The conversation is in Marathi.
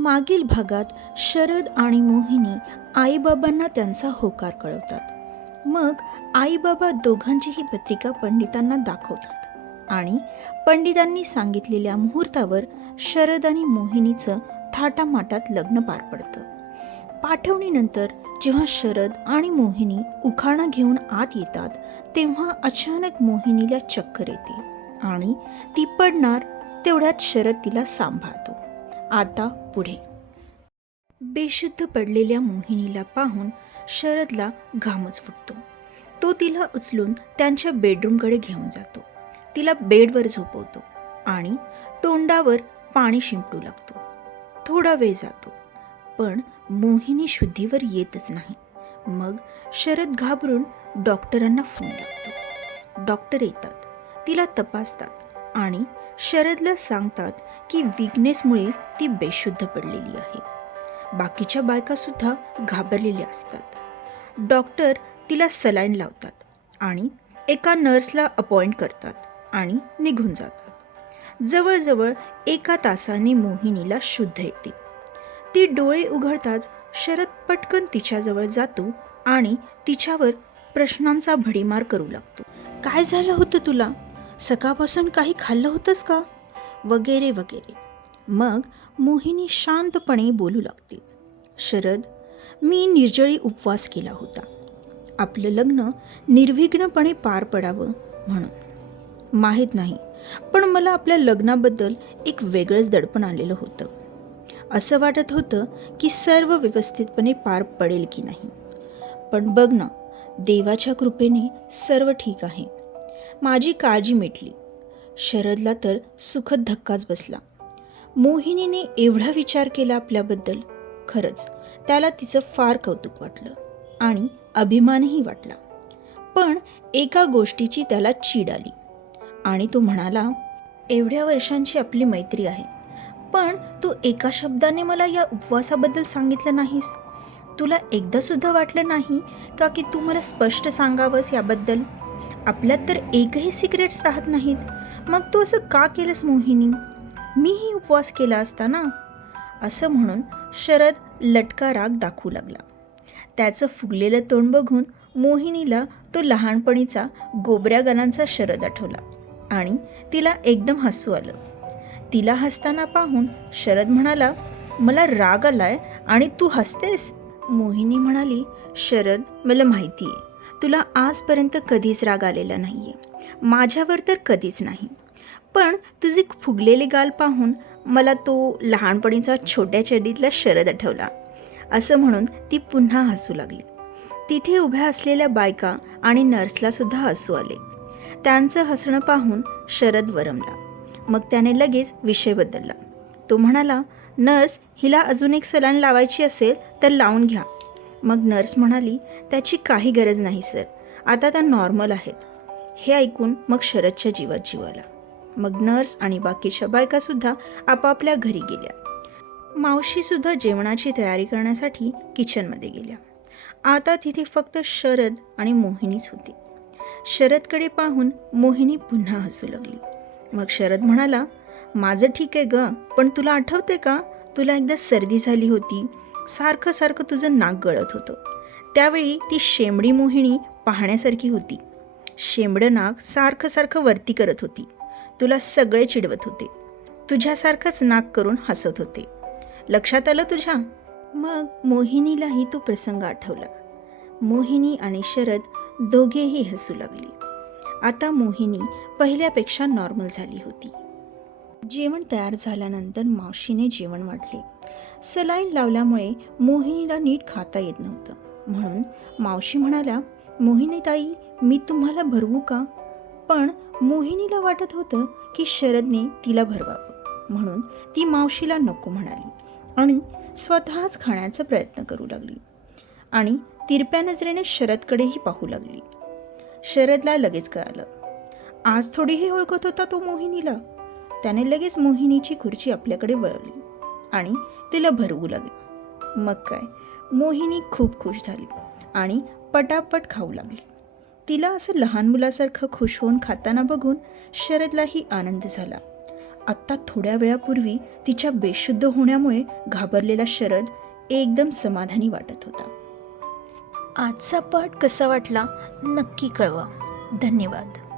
मागील भागात शरद आणि मोहिनी आईबाबांना त्यांचा होकार कळवतात. मग आईबाबा दोघांचीही पत्रिका पंडितांना दाखवतात आणि पंडितांनी सांगितलेल्या मुहूर्तावर शरद आणि मोहिनीचं थाटामाटात लग्न पार पडतं. पाठवणीनंतर जेव्हा शरद आणि मोहिनी उखाणा घेऊन आत येतात तेव्हा अचानक मोहिनीला चक्कर येते आणि ती पडणार तेवढ्यात शरद तिला सांभाळतो. आता पुढे. बेशुद्ध पडलेल्या मोहिनीला पाहून शरदला घामच फुटतो. तो तिला उचलून त्यांच्या बेडरूमकडे घेऊन जातो. तिला बेडवर झोपवतो आणि तोंडावर पाणी शिंपडू लागतो. थोडा वेळ जातो पण मोहिनी शुद्धीवर येतच नाही. मग शरद घाबरून डॉक्टरांना फोन लावतो. डॉक्टर येतात, तिला तपासतात आणि शरदला सांगतात की वीकनेसमुळे ती बेशुद्ध पडलेली आहे. बाकीच्या बायकासुद्धा घाबरलेल्या असतात. डॉक्टर तिला सलाईन लावतात आणि एका नर्सला अपॉइंट करतात आणि निघून जातात. जवळजवळ 1 तासाने मोहिनीला शुद्ध येते. ती डोळे उघडताच शरद पटकन तिच्याजवळ जातो आणि तिच्यावर प्रश्नांचा भडीमार करू लागतो. काय झालं होतं तुला? सकाळपासून काही खाल्लं होतंस का? वगैरे वगैरे. मग मोहिनी शांतपणे बोलू लागते. शरद, मी निर्जळी उपवास केला होता. आपलं लग्न निर्विघ्नपणे पार पडावं म्हणून. माहीत नाही, पण मला आपल्या लग्नाबद्दल एक वेगळंच दडपण आलेलं होतं. असं वाटत होतं की सर्व व्यवस्थितपणे पार पडेल की नाही. पण बघ ना, देवाच्या कृपेने सर्व ठीक आहे. माझी काळजी मिटली. शरदला तर सुखद धक्काच बसला. मोहिनीने एवढा विचार केला आपल्याबद्दल. खरंच त्याला तिचं फार कौतुक वाटलं आणि अभिमानही वाटला. पण एका गोष्टीची त्याला चीड आली आणि तो म्हणाला, एवढ्या वर्षांची आपली मैत्री आहे, पण तू एका शब्दाने मला या उपवासाबद्दल सांगितलं नाहीस. तुला एकदासुद्धा वाटलं नाही का की तू मला स्पष्ट सांगावंस याबद्दल? आपल्यात तर एकही सिक्रेट्स राहत नाहीत. मग तू असं का केलंस मोहिनी? मीही उपवास केला असता ना. असं म्हणून शरद लटका राग दाखवू लागला. त्याचं फुगलेलं तोंड बघून मोहिनीला तो लहानपणीचा गोबऱ्या गालांचा शरद आठवला आणि तिला एकदम हसू आलं. तिला हसताना पाहून शरद म्हणाला, मला राग आलाय आणि तू हसतेस? मोहिनी म्हणाली, शरद, मला माहिती आहे तुला आजपर्यंत कधीच राग आलेला नाही आहे. माझ्यावर तर कधीच नाही. पण तुझे फुगलेले गाल पाहून मला तो लहानपणीचा छोट्या चड्डीतला शरद आठवला. असं म्हणून ती पुन्हा हसू लागली. तिथे उभ्या असलेल्या बायका आणि नर्सलासुद्धा हसू आले. त्यांचं हसणं पाहून शरद वरमला. मग त्याने लगेच विषय बदलला. तो म्हणाला, नर्स, हिला अजून एक सलाईन लावायची असेल तर लावून घ्या. मग नर्स म्हणाली, त्याची काही गरज नाही सर, आता त्या नॉर्मल आहेत. हे ऐकून मग शरदच्या जीवात जीव आला. मग नर्स आणि बाकीच्या बायकासुद्धा आपापल्या घरी गेल्या. मावशीसुद्धा जेवणाची तयारी करण्यासाठी किचनमध्ये गेल्या. आता तिथे फक्त शरद आणि मोहिनीच होती. शरदकडे पाहून मोहिनी पुन्हा हसू लागली. मग शरद म्हणाला, माझं ठीक आहे ग, पण तुला आठवते का, तुला एकदा सर्दी झाली होती, सारखं सारखं तुझं नाक गळत होतं. त्यावेळी ती शेंबडी मोहिनी पाहण्यासारखी होती. शेंबडं नाक सारखं सारखं वरती करत होती. तुला सगळे चिडवत होते. तुझ्यासारखंच नाक करून हसत होते. लक्षात आलं तुझ्या? मग मोहिनीलाही तो प्रसंग आठवला. मोहिनी आणि शरद दोघेही हसू लागले. आता मोहिनी पहिल्यापेक्षा नॉर्मल झाली होती. जेवण तयार झाल्यानंतर मावशीने जेवण वाढले. सलाईन लावल्यामुळे मोहिनीला नीट खाता येत नव्हतं. म्हणून मावशी म्हणाल्या, मोहिनीताई, मी तुम्हाला भरवू का? पण मोहिनीला वाटत होतं की शरदने तिला भरवावं, म्हणून ती मावशीला नको म्हणाली आणि स्वतःच खाण्याचा प्रयत्न करू लागली आणि तिरप्या नजरेने शरदकडेही पाहू लागली. शरदला लगेच कळालं. आज थोडीही ओळखत होता तो मोहिनीला. त्याने लगेच मोहिनीची खुर्ची आपल्याकडे वळवली आणि तिला भरवू लागली. मग काय, मोहिनी खूप खुश झाली आणि पटापट खाऊ लागली. तिला असं लहान मुलासारखं खुश होऊन खाताना बघून शरदलाही आनंद झाला आत्ता थोड्या वेळापूर्वी तिच्या बेशुद्ध होण्यामुळे घाबरलेला शरद एकदम समाधानी वाटत होता. आजचा पाठ कसा वाटला नक्की कळवा. धन्यवाद.